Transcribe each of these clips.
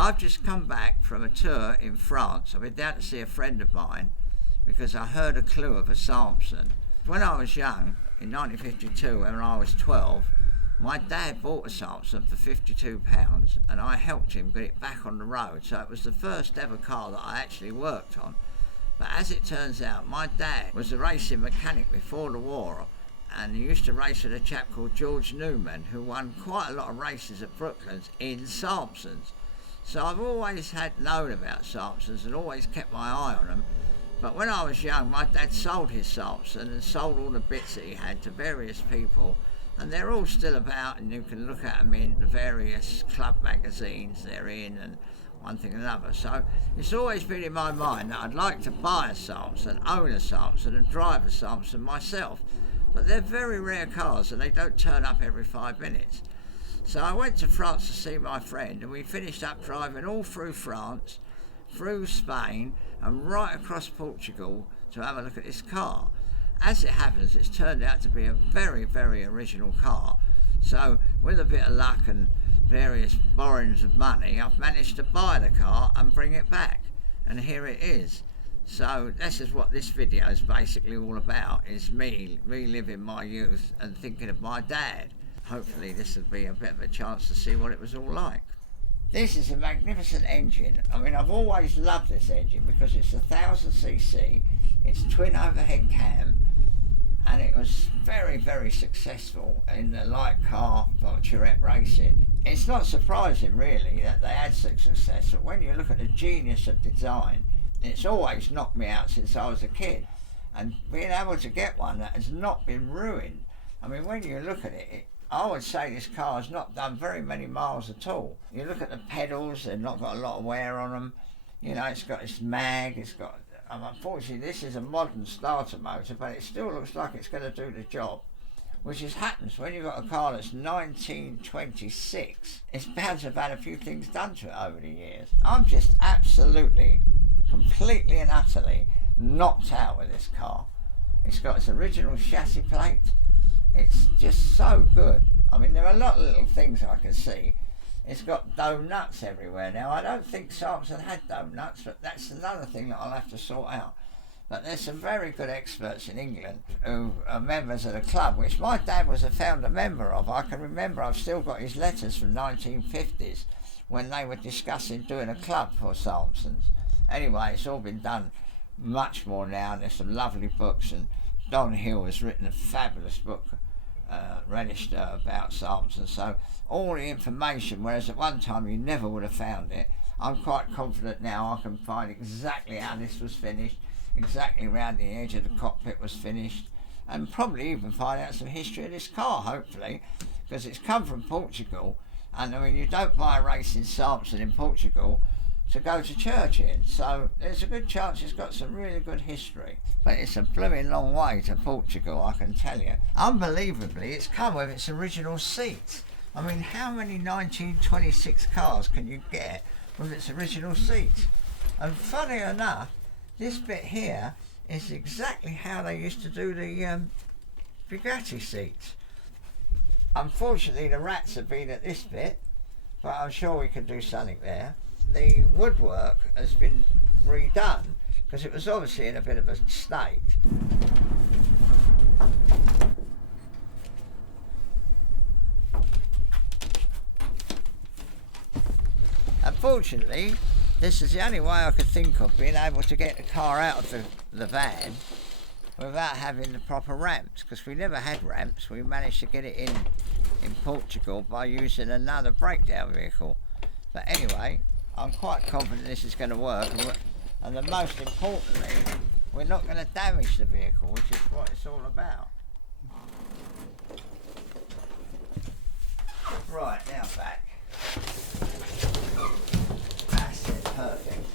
I've just come back from a tour in France. I've been down to see a friend of mine because I heard a clue of a Samson. When I was young, in 1952, when I was 12, my dad bought a Samson for £52 and I helped him get it back on the road. So it was the first ever car that I actually worked on. But as it turns out, my dad was a racing mechanic before the war, and he used to race with a chap called George Newman, who won quite a lot of races at Brooklands in Samsons. So I've always known about Samsons and always kept my eye on them. But when I was young, my dad sold his Samson and sold all the bits that he had to various people, and they're all still about, and you can look at them in the various club magazines they're in and one thing and another. So it's always been in my mind that I'd like to buy a Samson, own a Samson and drive a Samson myself. But they're very rare cars and they don't turn up every 5 minutes. So I went to France to see my friend, and we finished up driving all through France, through Spain and right across Portugal to have a look at this car. As it happens, it's turned out to be a very, very original car. So with a bit of luck and various borrowings of money, I've managed to buy the car and bring it back, and here it is. So this is what this video is basically all about, is me living my youth and thinking of my dad. Hopefully this will be a bit of a chance to see what it was all like. This is a magnificent engine. I mean, I've always loved this engine because it's 1000cc, it's twin overhead cam, and it was very, very successful in the light car Tourette racing. It's not surprising really that they had such success, but when you look at the genius of design, it's always knocked me out since I was a kid, and being able to get one that has not been ruined. I mean, when you look at it, I would say this car has not done very many miles at all. You look at the pedals, they've not got a lot of wear on them. You know, it's got its mag, it's got, unfortunately this is a modern starter motor, but it still looks like it's going to do the job. Which just happens when you've got a car that's 1926, it's bound to have had a few things done to it over the years. I'm just absolutely, completely and utterly knocked out with this car. It's got its original chassis plate. It's just so good. I mean, there are a lot of little things I can see. It's got dome nuts everywhere now. I don't think Samson had dome nuts, but that's another thing that I'll have to sort out. But there's some very good experts in England who are members of the club, which my dad was a founder member of. I can remember, I've still got his letters from 1950s when they were discussing doing a club for Samsons. Anyway, it's all been done much more now, and there's some lovely books, and Don Hill has written a fabulous book, Register, about Samson. So all the information, whereas at one time you never would have found it, I'm quite confident now I can find exactly how this was finished, exactly around the edge of the cockpit was finished, and probably even find out some history of this car, hopefully, because it's come from Portugal, and I mean, you don't buy a racing Samson in Portugal to go to church in, so there's a good chance it's got some really good history. But it's a blooming long way to Portugal, I can tell you. Unbelievably, it's come with its original seats. I mean, how many 1926 cars can you get with its original seats? And funny enough, this bit here is exactly how they used to do the Bugatti seats. Unfortunately, the rats have been at this bit, but I'm sure we can do something there. The woodwork has been redone because it was obviously in a bit of a state. Unfortunately, this is the only way I could think of being able to get the car out of the van without having the proper ramps, because we never had ramps. We managed to get it in Portugal by using another breakdown vehicle. But anyway, I'm quite confident this is going to work, and the most importantly, we're not going to damage the vehicle, which is what it's all about. Right, now back. That's it, perfect.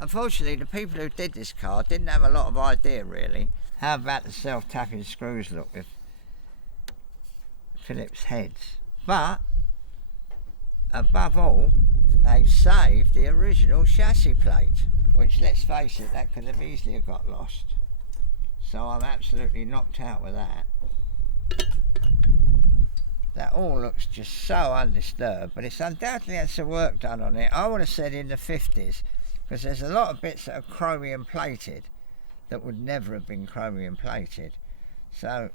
Unfortunately, the people who did this car didn't have a lot of idea, really. How about the self-tapping screws look with Phillips heads? But above all, they saved the original chassis plate, which, let's face it, that could have easily have got lost. So I'm absolutely knocked out with that. That all looks just so undisturbed, but it's undoubtedly had some work done on it. I would have said in the 50s, because there's a lot of bits that are chromium plated that would never have been chromium plated. So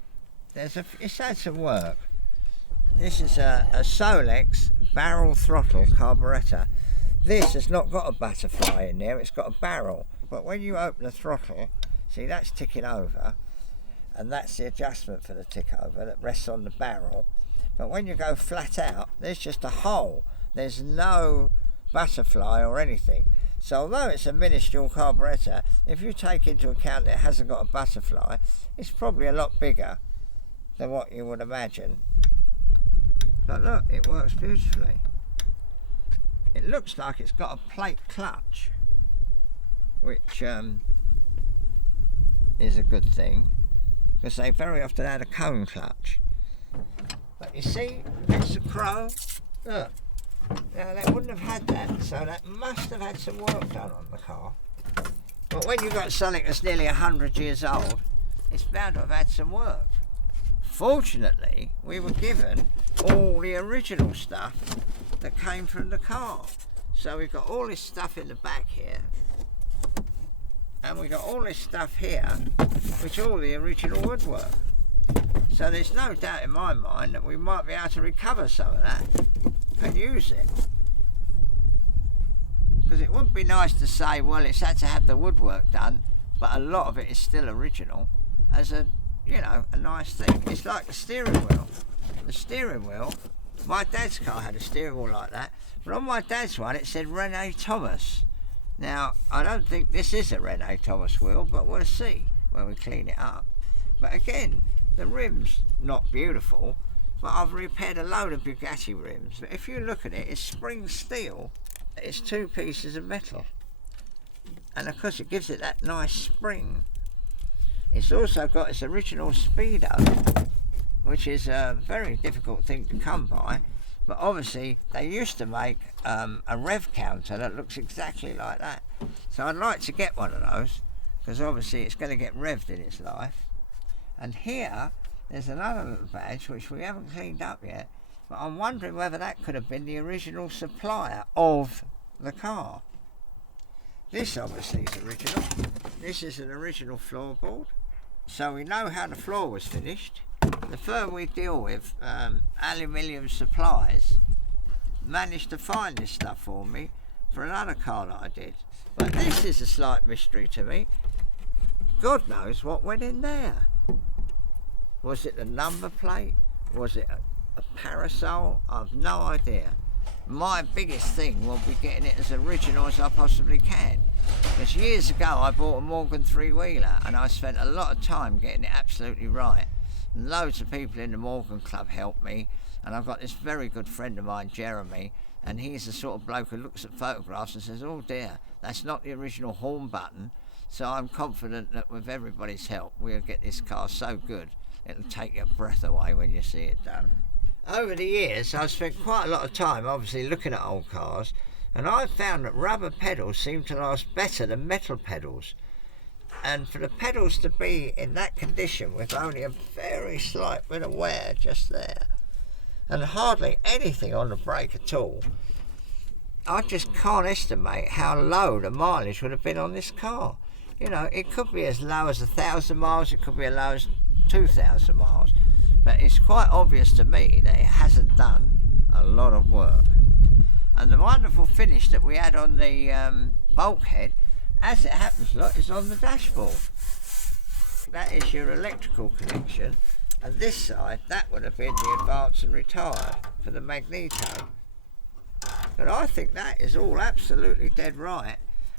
it's had some work. This is a Solex barrel throttle carburettor. This has not got a butterfly in there, it's got a barrel. But when you open the throttle, see, that's ticking over, and that's the adjustment for the tick over that rests on the barrel. But when you go flat out, there's just a hole. There's no butterfly or anything. So although it's a minuscule carburettor, if you take into account that it hasn't got a butterfly, it's probably a lot bigger than what you would imagine. But look, it works beautifully. It looks like it's got a plate clutch, which is a good thing, because they very often had a cone clutch. But you see, bits of chrome, look, now they wouldn't have had that, so that must have had some work done on the car. But when you've got something that's nearly 100 years old, it's bound to have had some work. Fortunately, we were given all the original stuff that came from the car. So we've got all this stuff in the back here, and we've got all this stuff here, which is all the original woodwork. So there's no doubt in my mind that we might be able to recover some of that and use it. Because it wouldn't be nice to say, well, it's had to have the woodwork done, but a lot of it is still original as a, you know, a nice thing. It's like the steering wheel. The steering wheel, my dad's car had a steering wheel like that, but on my dad's one it said Rene Thomas. Now, I don't think this is a Rene Thomas wheel, but we'll see when we clean it up. But again, the rim's not beautiful, but I've repaired a load of Bugatti rims. But if you look at it, it's spring steel. It's two pieces of metal. And of course it gives it that nice spring. It's also got its original speedo, which is a very difficult thing to come by. But obviously they used to make a rev counter that looks exactly like that. So I'd like to get one of those, because obviously it's going to get revved in its life. And here there's another little badge which we haven't cleaned up yet, but I'm wondering whether that could have been the original supplier of the car. This obviously is original. This is an original floorboard, so we know how the floor was finished. The firm we deal with, Aluminium Supplies, managed to find this stuff for me for another car that I did. But this is a slight mystery to me. God knows what went in there. Was it the number plate? Was it a parasol? I've no idea. My biggest thing will be getting it as original as I possibly can. Because years ago I bought a Morgan three-wheeler and I spent a lot of time getting it absolutely right. And loads of people in the Morgan Club helped me, and I've got this very good friend of mine, Jeremy, and he's the sort of bloke who looks at photographs and says, oh dear, that's not the original horn button. So I'm confident that with everybody's help we'll get this car so good it'll take your breath away when you see it done. Over the years, I've spent quite a lot of time obviously looking at old cars, and I've found that rubber pedals seem to last better than metal pedals. And for the pedals to be in that condition with only a very slight bit of wear just there, and hardly anything on the brake at all, I just can't estimate how low the mileage would have been on this car. You know, it could be as low as 1,000 miles, it could be as low as 2,000 miles, but it's quite obvious to me that it hasn't done a lot of work. And the wonderful finish that we had on the bulkhead, as it happens, look, is on the dashboard. That is your electrical connection, and this side, that would have been the advance and retard for the magneto. But I think that is all absolutely dead right,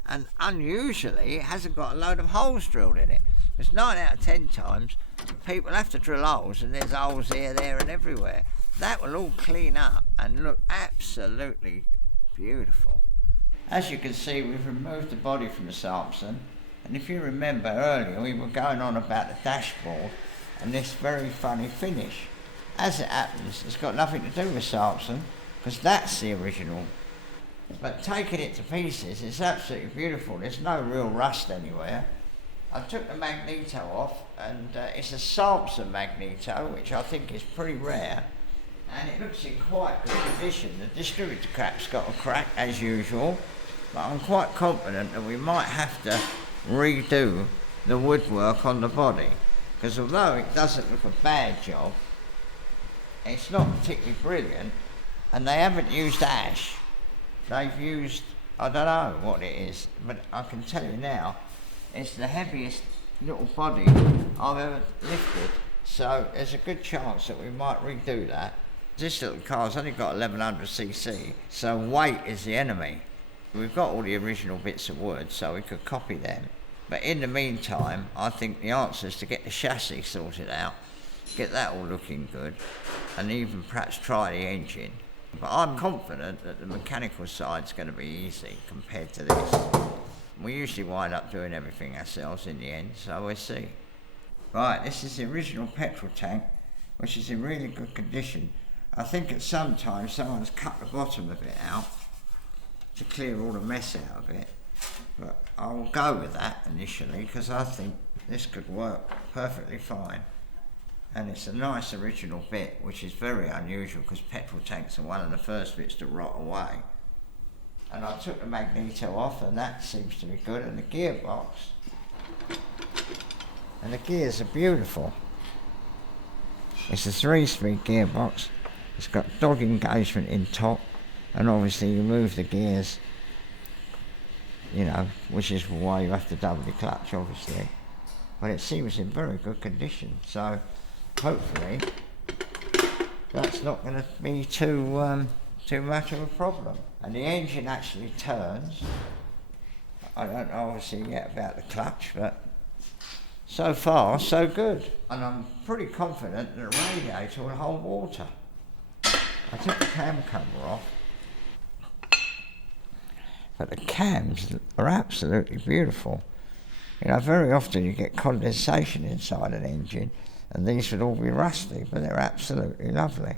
and unusually it hasn't got a load of holes drilled in it. Because 9 out of 10 times people have to drill holes, and there's holes here, there and everywhere. That will all clean up and look absolutely beautiful. As you can see, we've removed the body from the Salmson, and if you remember earlier we were going on about the dashboard and this very funny finish. As it happens, it's got nothing to do with Samson, because that's the original. But taking it to pieces, it's absolutely beautiful. There's no real rust anywhere. I took the magneto off, and it's a Samson magneto, which I think is pretty rare, and it looks in quite good condition. The distributor cap's got a crack as usual, but I'm quite confident that we might have to redo the woodwork on the body, because although it doesn't look a bad job, it's not particularly brilliant, and they haven't used ash. They've used, I don't know what it is, but I can tell you now, it's the heaviest little body I've ever lifted, so there's a good chance that we might redo that. This little car's only got 1100cc, so weight is the enemy. We've got all the original bits of wood, so we could copy them. But in the meantime, I think the answer is to get the chassis sorted out, get that all looking good, and even perhaps try the engine. But I'm confident that the mechanical side's going to be easy compared to this. We usually wind up doing everything ourselves in the end, so we'll see. Right, this is the original petrol tank, which is in really good condition. I think at some time someone's cut the bottom of it out to clear all the mess out of it. But I will go with that initially, because I think this could work perfectly fine. And it's a nice original bit, which is very unusual because petrol tanks are one of the first bits to rot away. And I took the magneto off, and that seems to be good, and the gearbox. And the gears are beautiful. It's a 3-speed gearbox. It's got dog engagement in top, and obviously you move the gears, you know, which is why you have to double the clutch, obviously. But it seems in very good condition, so hopefully that's not going to be too much of a problem. And the engine actually turns. I don't know obviously yet about the clutch, but so far so good. And I'm pretty confident that the radiator will hold water. I took the cam cover off, but the cams are absolutely beautiful. You know, very often you get condensation inside an engine, and these would all be rusty, but they're absolutely lovely.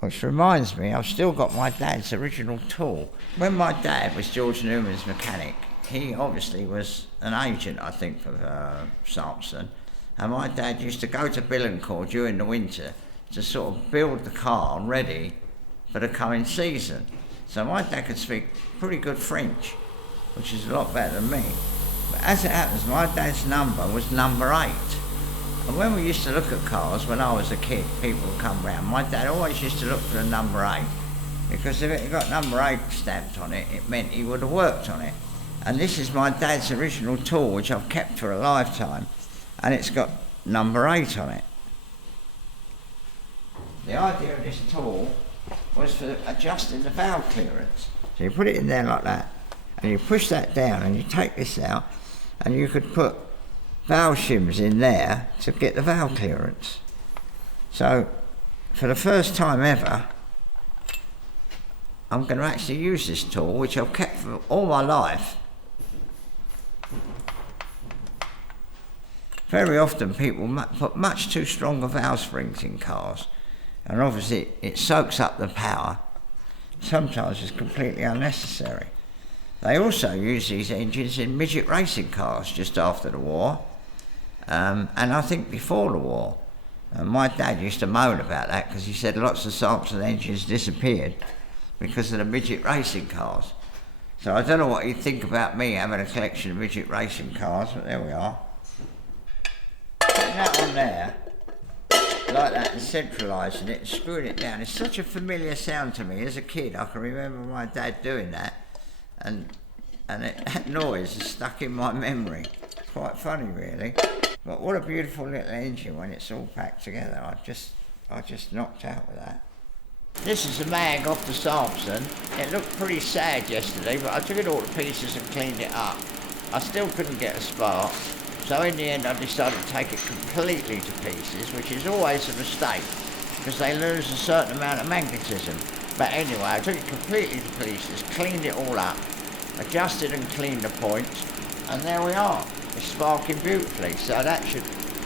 Which reminds me, I've still got my dad's original tool. When my dad was George Newman's mechanic, he obviously was an agent, I think, for Samson, and my dad used to go to Billancourt during the winter to sort of build the car ready for the coming season. So my dad could speak pretty good French, which is a lot better than me. But as it happens, my dad's number was number 8. And when we used to look at cars, when I was a kid, people would come round, my dad always used to look for the number 8, because if it had got number 8 stamped on it, it meant he would have worked on it. And this is my dad's original tool, which I've kept for a lifetime, and it's got number 8 on it. The idea of this tool was for adjusting the valve clearance. So you put it in there like that, and you push that down, and you take this out, and you could put valve shims in there to get the valve clearance. So for the first time ever, I'm going to actually use this tool, which I've kept for all my life. Very often people put much too strong of valve springs in cars, and obviously it soaks up the power. Sometimes it's completely unnecessary. They also used these engines in midget racing cars just after the war, and I think before the war. My dad used to moan about that because he said lots of Samson engines disappeared because of the midget racing cars. So I don't know what he'd think about me having a collection of midget racing cars, but there we are. Putting that on there, like that, and centralising it and screwing it down. It's such a familiar sound to me. As a kid, I can remember my dad doing that, and that noise is stuck in my memory. Quite funny, really. But what a beautiful little engine when it's all packed together. I just knocked out with that. This is a mag off the Samson. It looked pretty sad yesterday, but I took it all to pieces and cleaned it up. I still couldn't get a spark, so in the end I decided to take it completely to pieces, which is always a mistake, because they lose a certain amount of magnetism. But anyway, I took it completely to pieces, cleaned it all up, adjusted and cleaned the points, and there we are. It's sparking beautifully, so that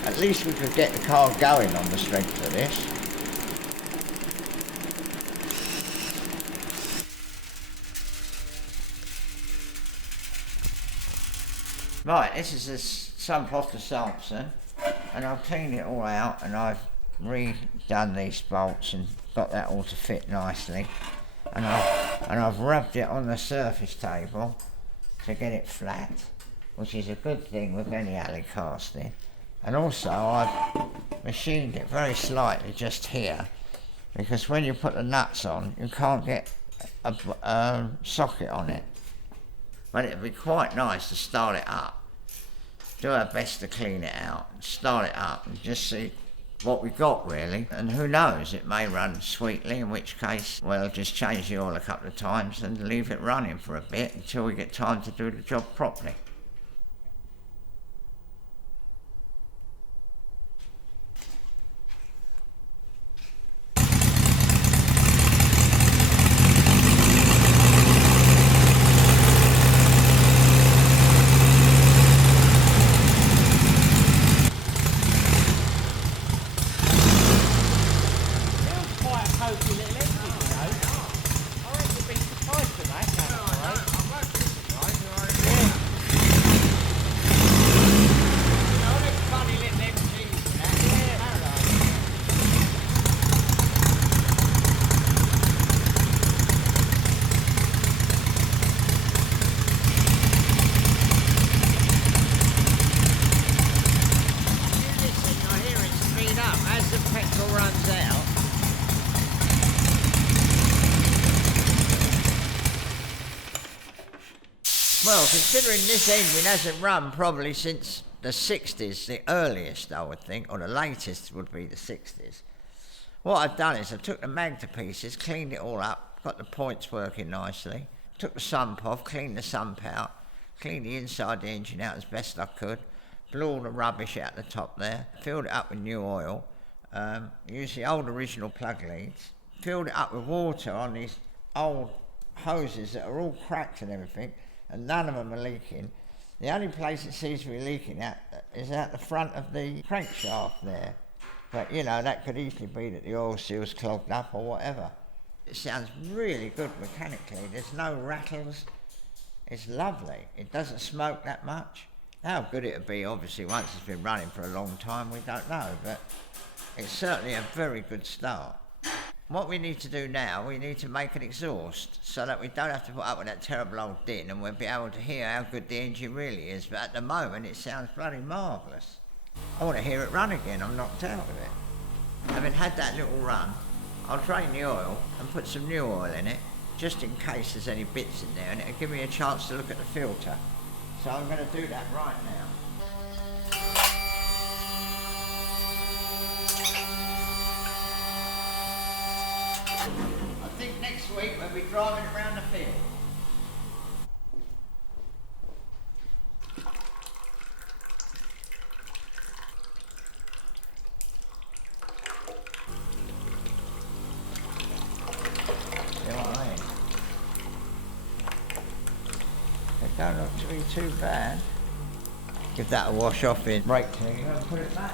At least we could get the car going on the strength of this. Right, this is a sump off the Sampson, and I've cleaned it all out and I've redone these bolts and got that all to fit nicely. And I've rubbed it on the surface table to get it flat, which is a good thing with any alley casting. And also I've machined it very slightly just here, because when you put the nuts on, you can't get a socket on it. But it'd be quite nice to start it up. Do our best to clean it out, start it up and just see what we got really. And who knows, it may run sweetly, in which case we'll just change the oil a couple of times and leave it running for a bit until we get time to do the job properly. Well, considering this engine hasn't run probably since the 60s, the earliest I would think, or the latest would be the 60s. What I've done is I took the mag to pieces, cleaned it all up, got the points working nicely, took the sump off, cleaned the sump out, cleaned the inside of the engine out as best I could, blew all the rubbish out the top there, filled it up with new oil, used the old original plug leads, filled it up with water on these old hoses that are all cracked and everything, and none of them are leaking. The only place it seems to be leaking at is out the front of the crankshaft there. But, you know, that could easily be that the oil seal's clogged up or whatever. It sounds really good mechanically. There's no rattles. It's lovely. It doesn't smoke that much. How good it would be, obviously, once it's been running for a long time, we don't know. But it's certainly a very good start. What we need to do now, we need to make an exhaust so that we don't have to put up with that terrible old din and we'll be able to hear how good the engine really is. But at the moment, it sounds bloody marvellous. I want to hear it run again. I'm knocked out with it. Having had that little run, I'll drain the oil and put some new oil in it, just in case there's any bits in there, and it'll give me a chance to look at the filter. So I'm going to do that right now. I think next week we'll be driving around the field. See what I mean? They don't look to be too bad. Give that a wash off in brake cleaner and put it back.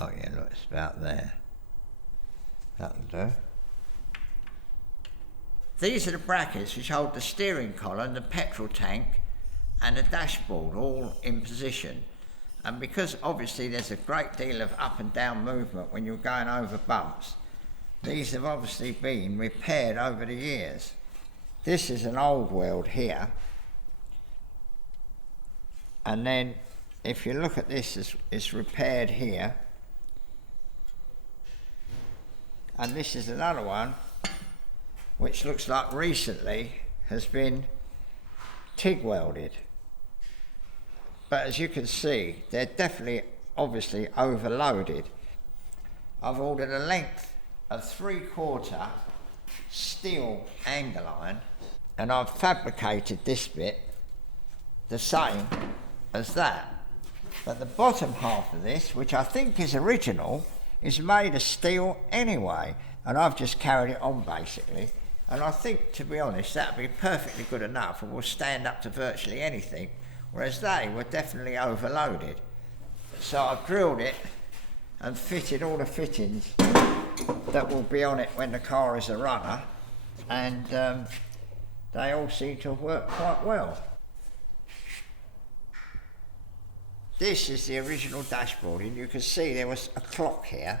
Oh yeah, look, it's about there. That'll do. These are the brackets which hold the steering column, the petrol tank and the dashboard all in position. And because obviously there's a great deal of up and down movement when you're going over bumps, these have obviously been repaired over the years. This is an old weld here. And then if you look at this, it's repaired here. And this is another one which looks like recently has been TIG welded. But as you can see, they're definitely obviously overloaded. I've ordered a length of 3/4 steel angle iron, and I've fabricated this bit the same as that. But the bottom half of this, which I think is original, is made of steel anyway, and I've just carried it on basically. And I think, to be honest, that'd be perfectly good enough and will stand up to virtually anything, whereas they were definitely overloaded. So I've drilled it and fitted all the fittings that will be on it when the car is a runner, and they all seem to have worked quite well. This is the original dashboard, and you can see there was a clock here.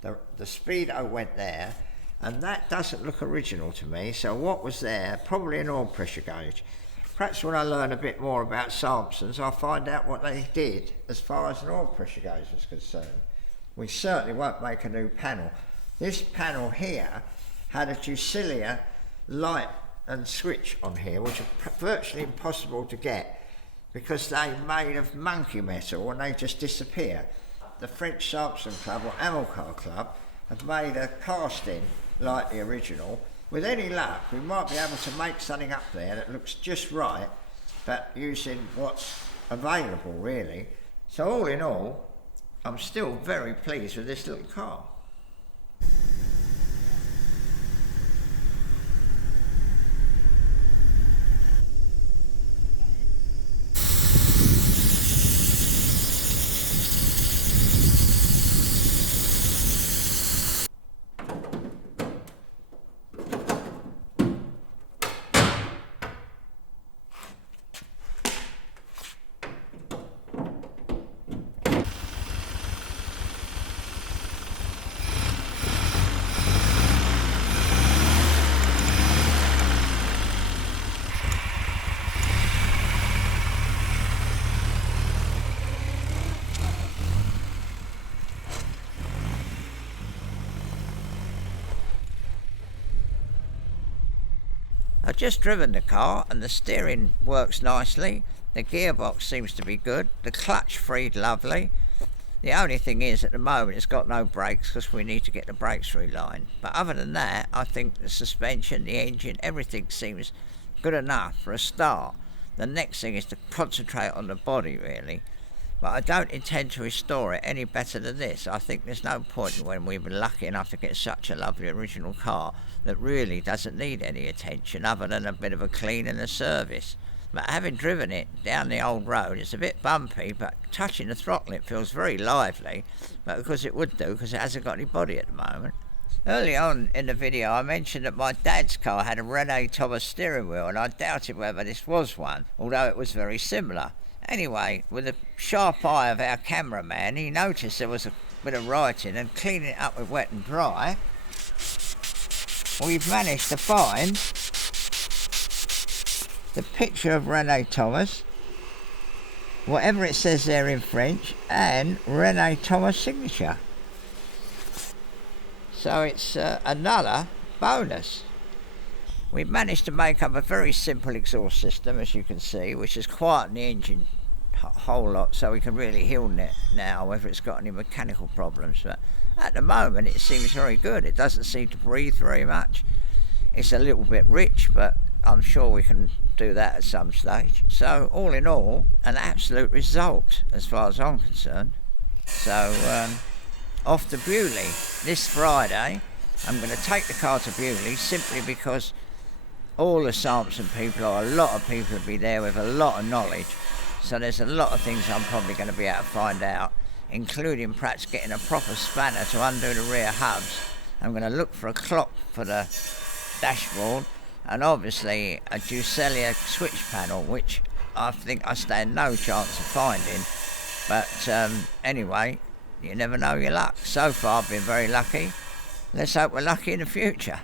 The speedo went there, and that doesn't look original to me. So what was there? Probably an oil pressure gauge. Perhaps when I learn a bit more about Sampsons, I'll find out what they did as far as an oil pressure gauge was concerned. We certainly won't make a new panel. This panel here had a Jusilia light and switch on here, which are virtually impossible to get because they're made of monkey metal and they just disappear. The French Sampson Club or Amilcar Club have made a casting like the original. With any luck, we might be able to make something up there that looks just right, but using what's available really. So all in all, I'm still very pleased with this little car. I've just driven the car and the steering works nicely, the gearbox seems to be good, the clutch freed lovely. The only thing is at the moment it's got no brakes because we need to get the brakes relined. But other than that, I think the suspension, the engine, everything seems good enough for a start. The next thing is to concentrate on the body really. But I don't intend to restore it any better than this. I think there's no point when we've been lucky enough to get such a lovely original car that really doesn't need any attention other than a bit of a clean and a service. But having driven it down the old road, it's a bit bumpy, but touching the throttle it feels very lively, but because it would do, because it hasn't got any body at the moment. Early on in the video I mentioned that my dad's car had a Rene Thomas steering wheel, and I doubted whether this was one, although it was very similar. Anyway, with the sharp eye of our cameraman, he noticed there was a bit of writing, and cleaning it up with wet and dry, we've managed to find the picture of Rene Thomas, whatever it says there in French, and Rene Thomas signature. So it's another bonus. We've managed to make up a very simple exhaust system, as you can see, which has quietened the engine a whole lot, so we can really heal it now, whether it's got any mechanical problems. But at the moment it seems very good. It doesn't seem to breathe very much. It's a little bit rich, but I'm sure we can do that at some stage. So all in all, an absolute result as far as I'm concerned. So off to Beaulieu this Friday. I'm going to take the car to Beaulieu simply because all the Sampson people, or a lot of people, will be there with a lot of knowledge. So there's a lot of things I'm probably going to be able to find out, including perhaps getting a proper spanner to undo the rear hubs. I'm going to look for a clock for the dashboard, and obviously a Jusilia switch panel, which I think I stand no chance of finding. But anyway, you never know your luck. So far I've been very lucky. Let's hope we're lucky in the future.